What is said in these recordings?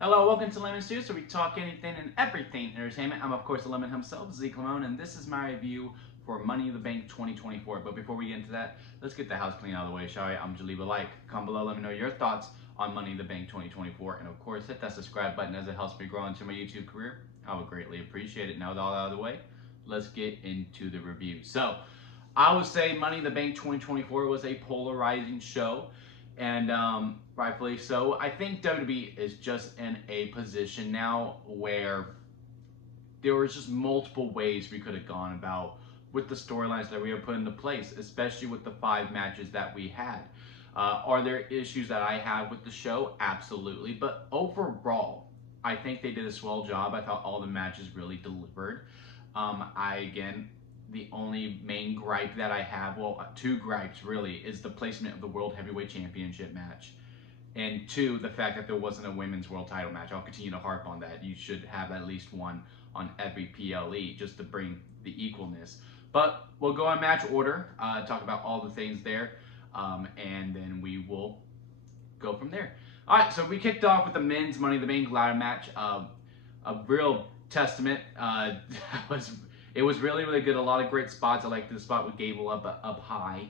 Hello, welcome to Lemon Stew, so we talk anything and everything entertainment. I'm, of course, the Lemon himself, Zeke Lamone, and this is my review for Money in the Bank 2024. But before we get into that, let's get the house clean out of the way, shall we? I'm just leave a like. Comment below, let me know your thoughts on Money in the Bank 2024. And, of course, hit that subscribe button as it helps me grow into my YouTube career. I would greatly appreciate it. Now with all out of the way, let's get into the review. So, I would say Money in the Bank 2024 was a polarizing show, and rightfully so. I think WWE is just in a position now where there was just multiple ways we could have gone about with the storylines that we have put into place, especially with the 5 matches that we had. Are there issues that I have with the show? Absolutely. But overall, I think they did a swell job. I thought all the matches really delivered. Again, the only main gripe that I have, well, 2 gripes really, is the placement of the World Heavyweight Championship match. And 2, the fact that there wasn't a women's world title match. I'll continue to harp on that. You should have at least one on every PLE just to bring the equalness. But we'll go in match order, talk about all the things there, and then we will go from there. All right, so we kicked off with the men's Money in the Bank ladder match. A real testament. It was really, really good. A lot of great spots. I liked the spot with Gable up high.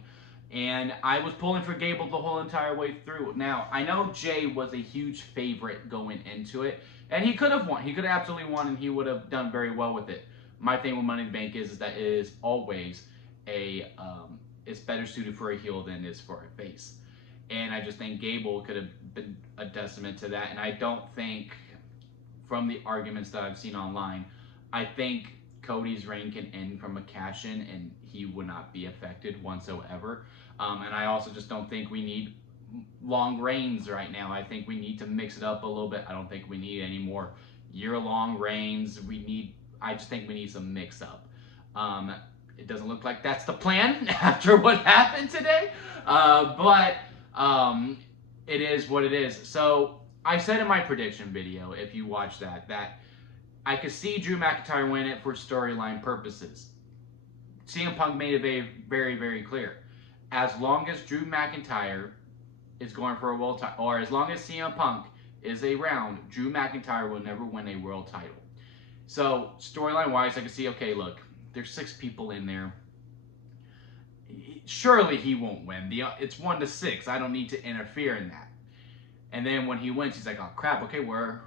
And I was pulling for Gable the whole entire way through. Now, I know Jay was a huge favorite going into it, and he could have won. He could have absolutely won, and he would have done very well with it. My thing with Money in the Bank is that it is always it's better suited for a heel than it is for a face. And I just think Gable could have been a testament to that. And I don't think, from the arguments that I've seen online, I think Cody's reign can end from a cash-in and he would not be affected whatsoever. And I also just don't think we need long reigns right now. I think we need to mix it up a little bit. I don't think we need any more year-long reigns. I just think we need some mix-up. It doesn't look like that's the plan after what happened today, but it is what it is. So I said in my prediction video, if you watch that I could see Drew McIntyre win it for storyline purposes. CM Punk made it very, very, very clear. As long as Drew McIntyre is going for a world title, or as long as CM Punk is around, Drew McIntyre will never win a world title. So, storyline-wise, I can see, okay, look, there's 6 people in there. Surely he won't win. It's 1-6. I don't need to interfere in that. And then when he wins, he's like, oh, crap, okay, where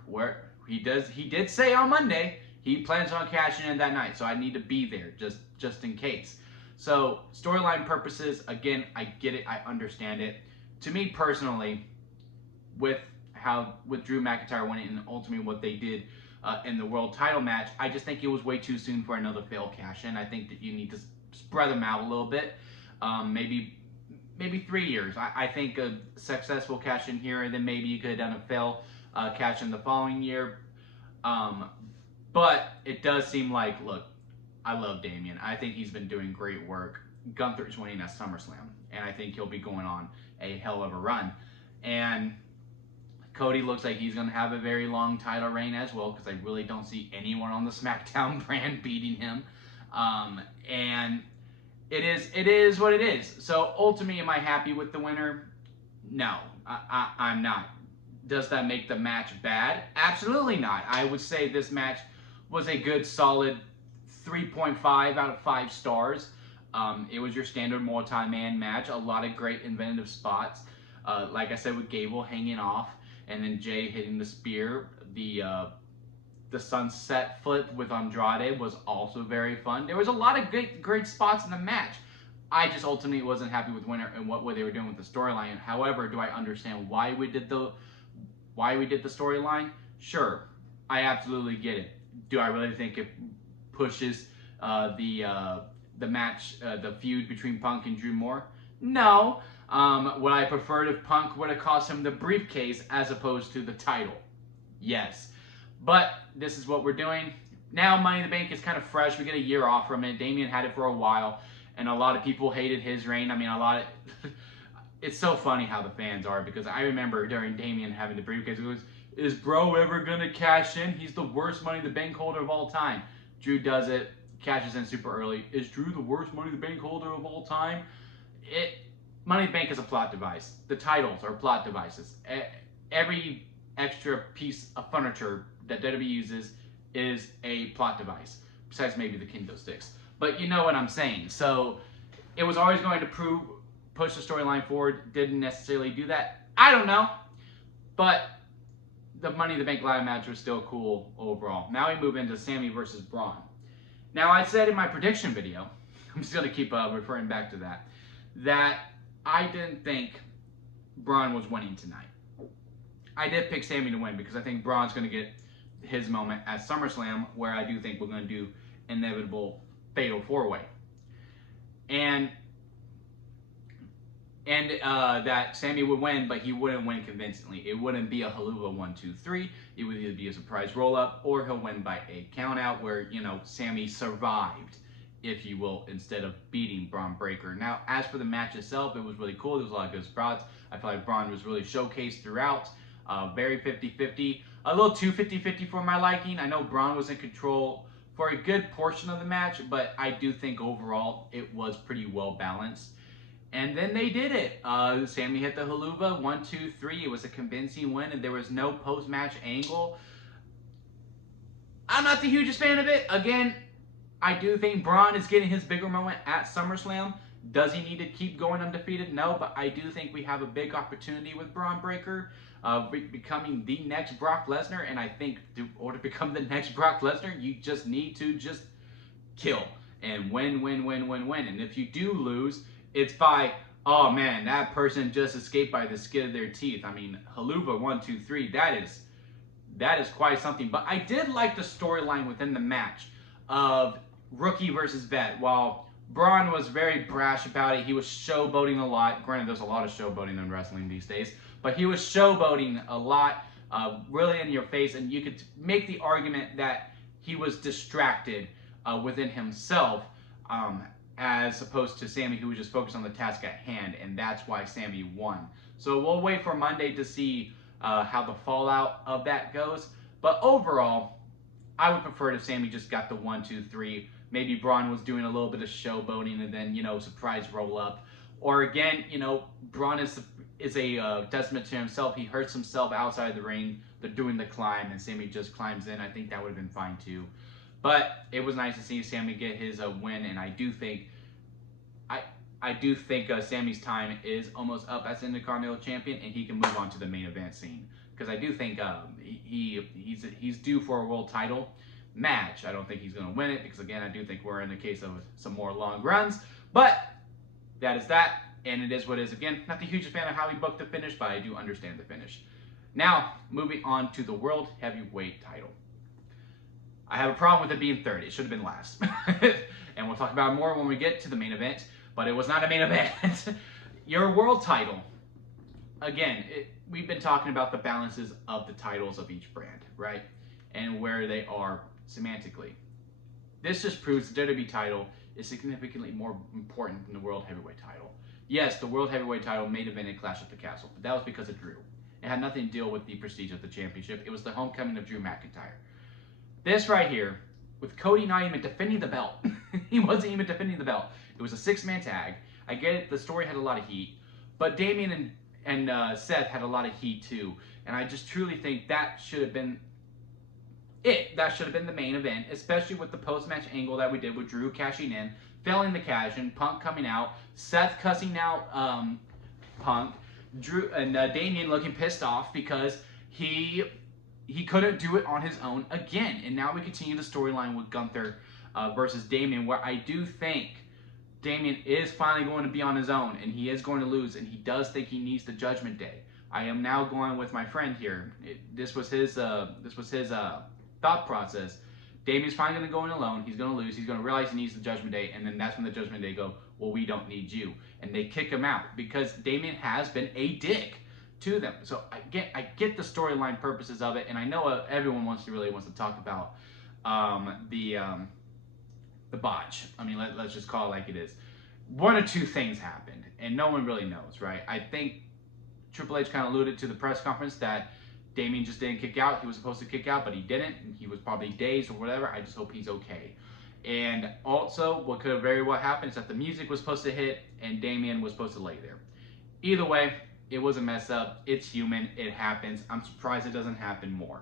he did say on Monday he plans on cashing in that night, so I need to be there just in case. So storyline purposes, again, I get it, I understand it. To me personally, with Drew McIntyre winning and ultimately what they did in the world title match, I just think it was way too soon for another failed cash in. I think that you need to spread them out a little bit, maybe 3 years. I think a successful cash in here, and then maybe you could have done a fail cash in the following year. But it does seem like, look, I love Damian. I think he's been doing great work. Gunther's winning at SummerSlam, and I think he'll be going on a hell of a run. And Cody looks like he's going to have a very long title reign as well, because I really don't see anyone on the SmackDown brand beating him. And it is what it is. So ultimately, am I happy with the winner? No, I'm not. Does that make the match bad? Absolutely not. I would say this match was a good, solid 3.5 out of 5 stars. It was your standard multi-man match. A lot of great inventive spots. Like I said, with Gable hanging off, and then Jay hitting the spear. The sunset flip with Andrade was also very fun. There was a lot of great spots in the match. I just ultimately wasn't happy with winner and what they were doing with the storyline. However, do I understand why we did the storyline? Sure, I absolutely get it. Do I really think it pushes the match, the feud between Punk and Drew more? No. Would I prefer if Punk would have cost him the briefcase as opposed to the title? Yes. But this is what we're doing. Now Money in the Bank is kind of fresh. We get a year off from it. Damian had it for a while, and a lot of people hated his reign. I mean, it's so funny how the fans are, because I remember during Damian having the briefcase, it was, is Bro ever going to cash in? He's the worst Money in the Bank holder of all time. Drew does it, cashes in super early. Is Drew the worst Money in the Bank holder of all time? Money in the Bank is a plot device. The titles are plot devices. Every extra piece of furniture that WWE uses is a plot device, besides maybe the kendo sticks. But you know what I'm saying. So it was always going to push the storyline forward. Didn't necessarily do that. I don't know. But the Money in the Bank ladder match was still cool overall. Now we move into Sami versus Braun. Now I said in my prediction video, I'm just going to keep referring back to that I didn't think Braun was winning tonight. I did pick Sami to win because I think Braun's going to get his moment at SummerSlam, where I do think we're going to do inevitable fatal four-way. And that Sami would win, but he wouldn't win convincingly. It wouldn't be a Helluva 1, 2, 3. It would either be a surprise roll-up, or he'll win by a count-out where, you know, Sami survived, if you will, instead of beating Braun Breaker. Now, as for the match itself, it was really cool. There was a lot of good spots. I feel like Braun was really showcased throughout. Very 50-50. A little too 50-50 for my liking. I know Braun was in control for a good portion of the match, but I do think overall it was pretty well balanced. And then they did it. Sami hit the Helluva, 1, 2, 3. It was a convincing win, and there was no post-match angle. I'm not the hugest fan of it. Again, I do think Braun is getting his bigger moment at SummerSlam. Does he need to keep going undefeated? No, but I do think we have a big opportunity with Braun Breaker becoming the next Brock Lesnar. And I think in order to become the next Brock Lesnar, you just need to just kill and win. And if you do lose, it's by, oh man, that person just escaped by the skin of their teeth. I mean, Helluva 1, 2, 3, that is quite something. But I did like the storyline within the match of rookie versus vet. While Braun was very brash about it, he was showboating a lot. Granted, there's a lot of showboating in wrestling these days, but he was showboating a lot, really in your face, and you could make the argument that he was distracted within himself, as opposed to Sami, who was just focused on the task at hand, and that's why Sami won. So we'll wait for Monday to see how the fallout of that goes. But overall, I would prefer if Sami just got the 1, 2, 3. Maybe Braun was doing a little bit of showboating and then, you know, surprise roll up. Or again, you know, Braun is a testament to himself. He hurts himself outside the ring. They're doing the climb and Sami just climbs in. I think that would have been fine too. But it was nice to see Sami get his win, and I do think Sami's time is almost up as Intercontinental Champion, and he can move on to the main event scene. Because I do think he's due for a world title match. I don't think he's going to win it because, again, I do think we're in the case of some more long runs. But that is that, and it is what it is. Again, not the hugest fan of how he booked the finish, but I do understand the finish. Now, moving on to the World Heavyweight title. I have a problem with it being third. It should have been last. And we'll talk about it more when we get to the main event. But it was not a main event. Your world title. Again, we've been talking about the balances of the titles of each brand, right? And where they are semantically. This just proves the WWE title is significantly more important than the World Heavyweight title. Yes, the World Heavyweight title main evented Clash at the Castle, but that was because of Drew. It had nothing to deal with the prestige of the championship. It was the homecoming of Drew McIntyre. This right here, with Cody not even defending the belt. He wasn't even defending the belt. It was a 6-man tag. I get it, the story had a lot of heat, but Damian and Seth had a lot of heat too. And I just truly think that should have been it. That should have been the main event, especially with the post-match angle that we did with Drew cashing in, failing the cash in, Punk coming out, Seth cussing out Punk, Drew and Damian looking pissed off because he couldn't do it on his own again. And now we continue the storyline with Gunther versus Damian, where I do think Damian is finally going to be on his own, and he is going to lose, and he does think he needs the Judgment Day. I am now going with my friend here. This was his thought process. Damian's finally going to go in alone. He's going to lose. He's going to realize he needs the Judgment Day, and then that's when the Judgment Day go, well, we don't need you. And they kick him out because Damian has been a dick to them. So I get the storyline purposes of it, and I know everyone really wants to talk about the botch. I mean, let's just call it like it is. One or two things happened, and no one really knows, right? I think Triple H kind of alluded to the press conference that Damian just didn't kick out. He was supposed to kick out, but he didn't. He was probably dazed or whatever. I just hope he's okay. And also, what could have very well happened is that the music was supposed to hit, and Damian was supposed to lay there. Either way, It was a mess up. It's human. It happens. I'm surprised it doesn't happen more.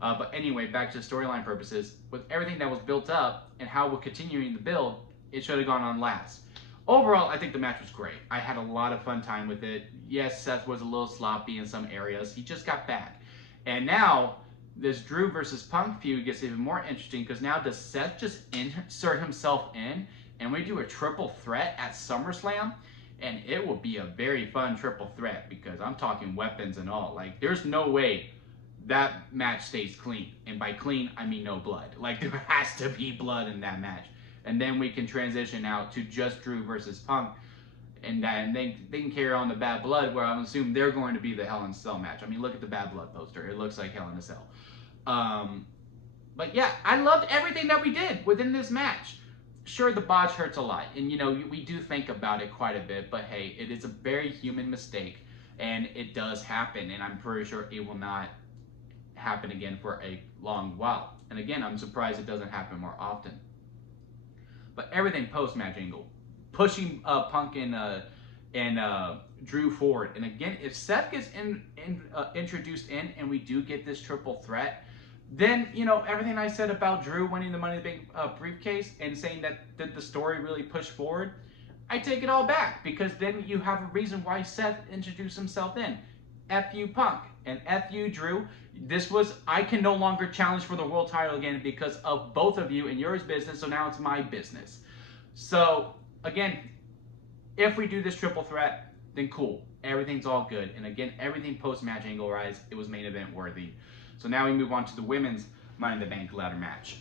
But anyway, back to storyline purposes, with everything that was built up and how we're continuing the build, it should have gone on last. Overall, I think the match was great. I had a lot of fun time with it. Yes, Seth was a little sloppy in some areas. He just got back. And now, this Drew versus Punk feud gets even more interesting because now does Seth just insert himself in and we do a triple threat at SummerSlam? And it will be a very fun triple threat because I'm talking weapons and all. Like, there's no way that match stays clean. And by clean, I mean no blood. Like, there has to be blood in that match. And then we can transition out to just Drew versus Punk. And they can carry on the Bad Blood, where I'm assuming they're going to be the Hell in a Cell match. I mean, look at the Bad Blood poster. It looks like Hell in a Cell. But yeah, I loved everything that we did within this match. Sure, the botch hurts a lot. And, you know, we do think about it quite a bit. But, hey, it is a very human mistake. And it does happen. And I'm pretty sure it will not happen again for a long while. And, again, I'm surprised it doesn't happen more often. But everything post-match angle, pushing Punk and Drew forward. And again, if Seth gets introduced in and we do get this triple threat, then, you know, everything I said about Drew winning the Money in the Bank briefcase and saying that the story really pushed forward, I take it all back. Because then you have a reason why Seth introduced himself in. F you, Punk. And F you, Drew. I can no longer challenge for the world title again because of both of you and yours business, so now it's my business. So, again, if we do this triple threat, then cool. Everything's all good. And again, everything post-match angle-wise, it was main event worthy. So now we move on to the women's Money in the Bank ladder match.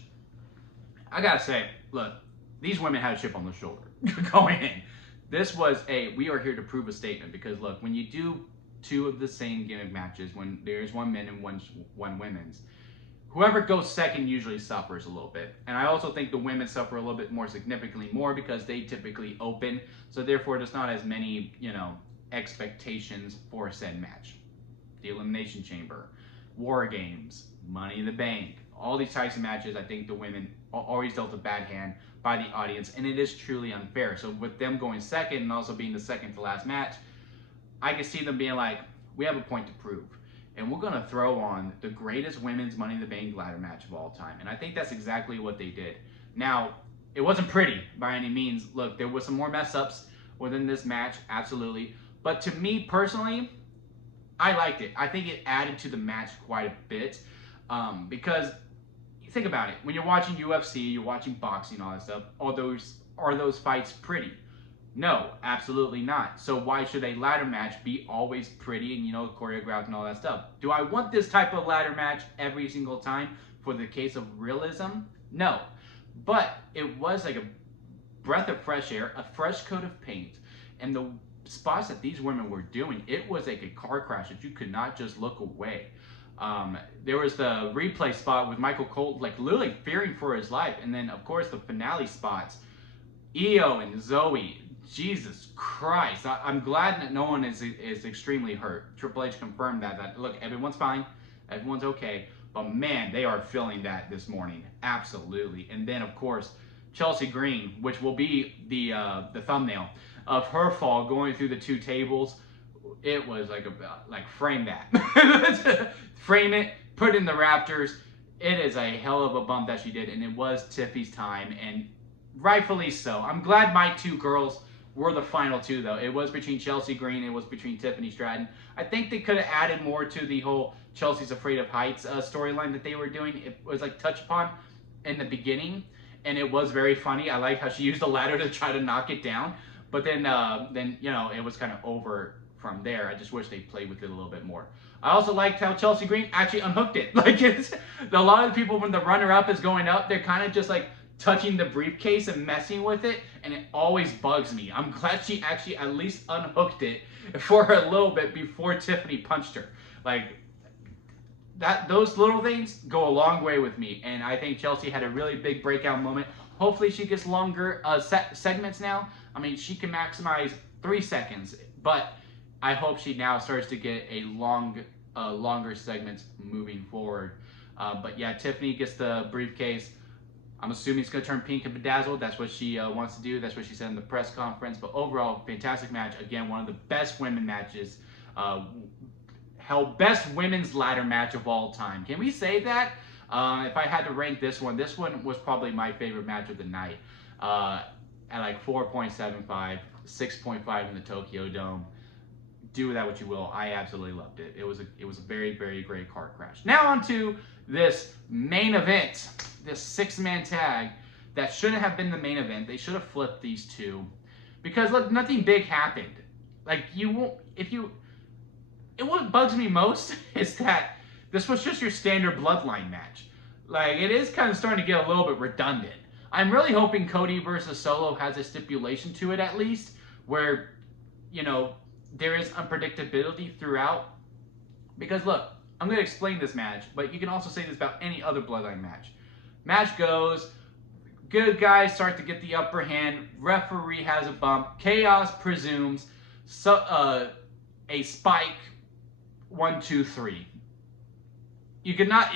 I gotta say, look, these women had a chip on their shoulder going in. This was we are here to prove a statement because, look, when you do two of the same gimmick matches, when there's one men and one women's, whoever goes second usually suffers a little bit. And I also think the women suffer a little bit more significantly more because they typically open, so therefore there's not as many, you know, expectations for a said match. The Elimination Chamber, War Games, Money in the Bank, all these types of matches, I think the women always dealt a bad hand by the audience, and it is truly unfair. So with them going second and also being the second to last match, I can see them being like, we have a point to prove. And we're going to throw on the greatest women's Money in the Bank ladder match of all time. And I think that's exactly what they did. Now, it wasn't pretty by any means. Look, there was some more mess-ups within this match, absolutely. But to me personally, I liked it. I think it added to the match quite a bit. Because, think about it. When you're watching UFC, you're watching boxing, all that stuff, are those fights pretty? No, absolutely not. So why should a ladder match be always pretty and, you know, choreographed and all that stuff? Do I want this type of ladder match every single time for the case of realism? No. But it was like a breath of fresh air, a fresh coat of paint, and the spots that these women were doing, it was like a car crash that you could not just look away. There was the replay spot with Michael Cole, like literally fearing for his life, and then of course the finale spots, Io and Zoe. Jesus Christ. I'm glad that no one is extremely hurt. Triple H confirmed that look, everyone's fine. Everyone's okay. But man, they are feeling that this morning. Absolutely. And then, of course, Chelsea Green, which will be the thumbnail of her fall going through the two tables. It was like frame that. Frame it. Put in the Raptors. It is a hell of a bump that she did. And it was Tiffy's time. And rightfully so. I'm glad my two girls were the final two, though. It was between Chelsea Green, it was between Tiffany Stratton. I think they could have added more to the whole Chelsea's Afraid of Heights storyline that they were doing. It was like touched upon in the beginning, and it was very funny. I like how she used the ladder to try to knock it down, but then you know, it was kind of over from there. I just wish they played with it a little bit more. I also liked how Chelsea Green actually unhooked it. Like, a lot of the people, when the runner-up is going up, they're kind of just like touching the briefcase and messing with it, and it always bugs me. I'm glad she actually at least unhooked it for a little bit before Tiffany punched her. Like, those little things go a long way with me, and I think Chelsea had a really big breakout moment. Hopefully she gets longer segments now. I mean, she can maximize 3 seconds, but I hope she now starts to get a longer segments moving forward. But yeah, Tiffany gets the briefcase. I'm assuming it's going to turn pink and bedazzled. That's what she wants to do. That's what she said in the press conference. But overall, fantastic match. Again, one of the best women matches Hell, best women's ladder match of all time. Can we say that? If I had to rank this one was probably my favorite match of the night. At like 4.75, 6.5 in the Tokyo Dome. Do with that what you will. I absolutely loved it. It was a very, very great car crash. Now on to this main event, this 6-man tag that shouldn't have been the main event. They should have flipped these two, because look, nothing big happened. Like you won't what bugs me most is that this was just your standard bloodline match. Like, it is kind of starting to get a little bit redundant. I'm really hoping Cody versus Solo has a stipulation to it at least, where, you know, there is unpredictability throughout. Because look, I'm going to explain this match, but you can also say this about any other bloodline match. Match goes, good guys start to get the upper hand, referee has a bump, Chaos presumes, a spike, 1, 2, 3. You could not,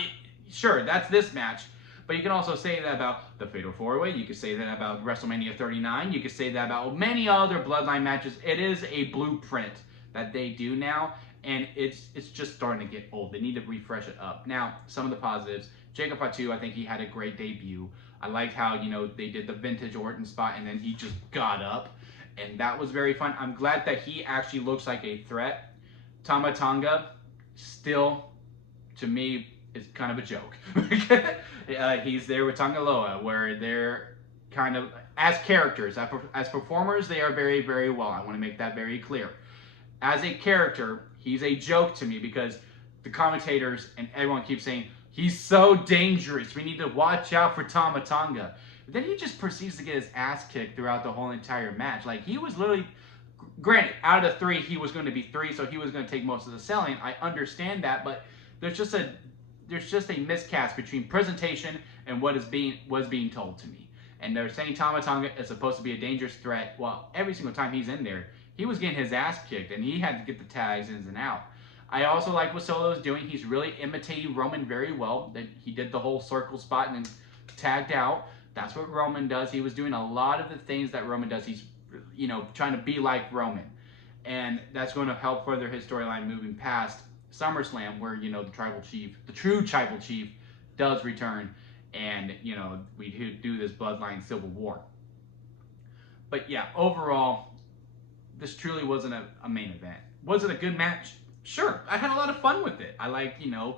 sure, that's this match, but you can also say that about the Fatal 4-Way. You could say that about WrestleMania 39. You could say that about many other bloodline matches. It is a blueprint that they do now, and it's just starting to get old. They need to refresh it up. Now, some of the positives. Jacob Fatu, I think he had a great debut. I liked how, you know, they did the vintage Orton spot, and then he just got up, and that was very fun. I'm glad that he actually looks like a threat. Tama Tonga, still, to me, is kind of a joke. He's there with Tangaloa, where they're kind of, as characters, as performers, they are very, very well. I want to make that very clear. As a character, he's a joke to me, because the commentators and everyone keeps saying, he's so dangerous, we need to watch out for Tama Tonga. But then he just proceeds to get his ass kicked throughout the whole entire match. Like, he was literally, granted, out of the 3, he was going to be 3, so he was going to take most of the selling. I understand that, but there's just a miscast between presentation and what was being told to me. And they're saying Tama Tonga is supposed to be a dangerous threat. Well, every single time he's in there, he was getting his ass kicked, and he had to get the tags in and out. I also like what Solo's doing. He's really imitating Roman very well. That he did the whole circle spot and then tagged out. That's what Roman does. He was doing a lot of the things that Roman does. He's, you know, trying to be like Roman. And that's going to help further his storyline moving past SummerSlam, where, you know, the true tribal chief does return, and, you know, we do this bloodline civil war. But yeah, overall, this truly wasn't a main event. Was it a good match? Sure, I had a lot of fun with it. I liked, you know,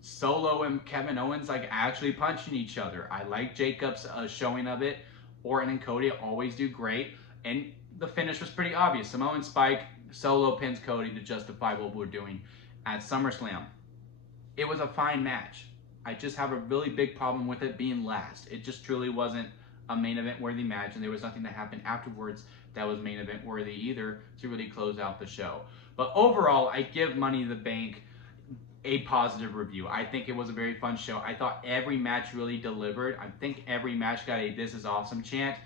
Solo and Kevin Owens like actually punching each other. I like Jacob's showing of it. Orton and Cody always do great, and the finish was pretty obvious. Samoan Spike, Solo pins Cody to justify what we're doing at SummerSlam. It was a fine match. I just have a really big problem with it being last. It just truly wasn't a main event worthy match, and there was nothing that happened afterwards that was main event worthy either to really close out the show. But overall, I give Money in the Bank a positive review. I think it was a very fun show. I thought every match really delivered. I think every match got a "This is awesome" chant.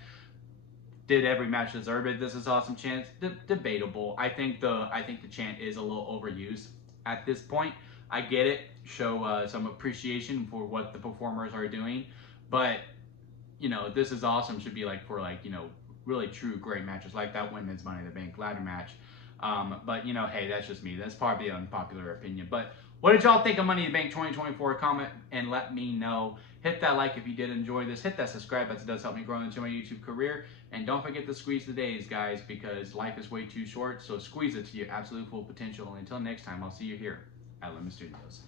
Did every match deserve it? "This is awesome" chant? Debatable. I think the chant is a little overused at this point. I get it. Show some appreciation for what the performers are doing, but, you know, "This is awesome" should be like for, like, you know, really true great matches like that women's Money in the Bank ladder match. But, you know, hey, that's just me. That's probably an unpopular opinion. But what did y'all think of Money in the Bank 2024? Comment and let me know. Hit that like if you did enjoy this. Hit that subscribe, as it does help me grow into my YouTube career. And don't forget to squeeze the days, guys, because life is way too short. So squeeze it to your absolute full potential. And until next time, I'll see you here at Lemon Studios.